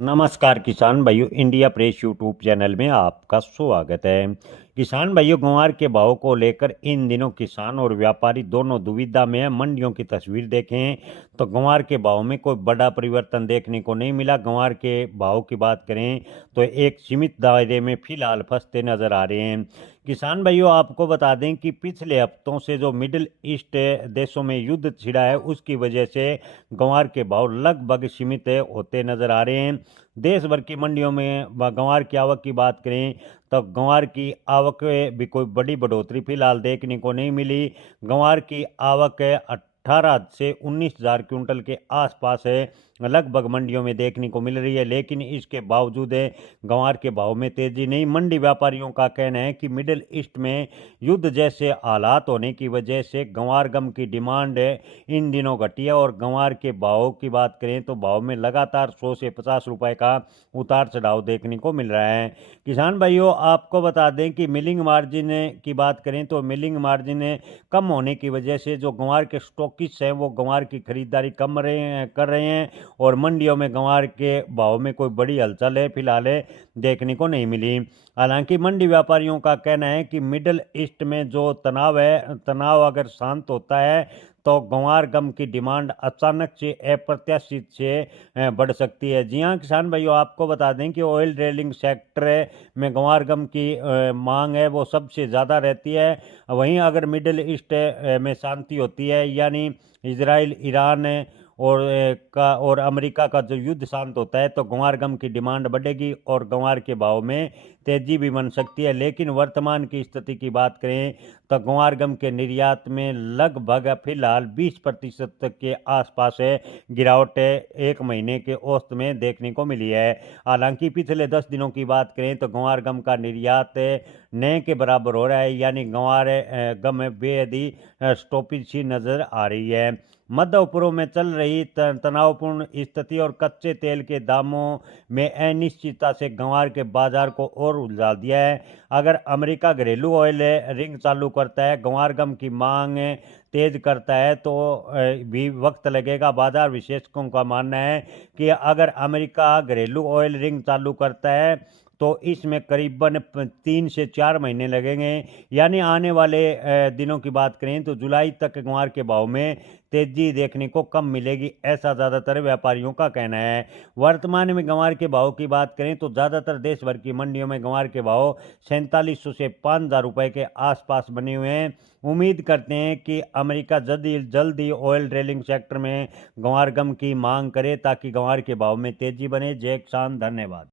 नमस्कार किसान भाइयों, इंडिया प्रेस यूट्यूब चैनल में आपका स्वागत है। किसान भाइयों, ग्वार के भाव को लेकर इन दिनों किसान और व्यापारी दोनों दुविधा में है। मंडियों की तस्वीर देखें तो ग्वार के भाव में कोई बड़ा परिवर्तन देखने को नहीं मिला। ग्वार के भाव की बात करें तो एक सीमित दायरे में फिलहाल फंसते नजर आ रहे हैं। किसान भाइयों, आपको बता दें कि पिछले हफ्तों से जो मिडिल ईस्ट देशों में युद्ध छिड़ा है, उसकी वजह से ग्वार के भाव लगभग सीमित होते नजर आ रहे हैं। देश भर की मंडियों में ग्वार की आवक की बात करें तो ग्वार की आवक में भी कोई बड़ी बढ़ोतरी फिलहाल देखने को नहीं मिली। ग्वार की आवक 18 से 19 हज़ार क्विंटल के आसपास है, लगभग मंडियों में देखने को मिल रही है। लेकिन इसके बावजूद ग्वार के भाव में तेजी नहीं। मंडी व्यापारियों का कहना है कि मिडिल ईस्ट में युद्ध जैसे हालात होने की वजह से ग्वार गम की डिमांड इन दिनों घटी है। और ग्वार के भाव की बात करें तो भाव में लगातार 100 से 50 रुपए का उतार चढ़ाव देखने को मिल रहा है। किसान भाइयों, आपको बता दें कि मिलिंग मार्जिन की बात करें तो मिलिंग मार्जिन कम होने की वजह से जो ग्वार के स्टॉकिस्ट हैं वो ग्वार की खरीदारी कर रहे हैं और मंडियों में ग्वार के भाव में कोई बड़ी हलचल है फिलहाल देखने को नहीं मिली। हालांकि मंडी व्यापारियों का कहना है कि मिडल ईस्ट में जो तनाव अगर शांत होता है तो ग्वार गम की डिमांड अचानक से अप्रत्याशित से बढ़ सकती है। जी हाँ किसान भाइयों, आपको बता दें कि ऑयल ड्रिलिंग सेक्टर में ग्वार गम की मांग है वो सबसे ज़्यादा रहती है। वहीं अगर मिडिल ईस्ट में शांति होती है, यानी इजराइल, ईरान और अमेरिका का जो युद्ध शांत होता है, तो ग्वार गम की डिमांड बढ़ेगी और ग्वार के भाव में तेजी भी बन सकती है। लेकिन वर्तमान की स्थिति की बात करें तो ग्वार गम के निर्यात में लगभग फिलहाल 20% के आसपास गिरावट एक महीने के औसत में देखने को मिली है। हालांकि पिछले 10 दिनों की बात करें तो ग्वार गम का निर्यात नए के बराबर हो रहा है, यानी ग्वार गम बेहद ही स्टॉपेज सी नजर आ रही है। मध्य पूर्व में चल रही तनावपूर्ण स्थिति और कच्चे तेल के दामों में अनिश्चितता से ग्वार के बाजार को और उलझा दिया है। अगर अमेरिका घरेलू ऑयल रिंग चालू करता है, ग्वार गम की मांग तेज करता है तो भी वक्त लगेगा। बाजार विशेषज्ञों का मानना है कि अगर अमेरिका घरेलू ऑयल रिंग चालू करता है तो इसमें करीबन 3 से 4 महीने लगेंगे। यानी आने वाले दिनों की बात करें तो जुलाई तक ग्वार के भाव में तेजी देखने को कम मिलेगी, ऐसा ज़्यादातर व्यापारियों का कहना है। वर्तमान में ग्वार के भाव की बात करें तो ज़्यादातर देश भर की मंडियों में ग्वार के भाव 4700 से 5000 रुपए के आसपास बने हुए हैं। उम्मीद करते हैं कि अमेरिका जल्द ही ऑयल ड्रिलिंग सेक्टर में ग्वार गम की मांग करे ताकि ग्वार के भाव में तेजी बने। जय किसान, धन्यवाद।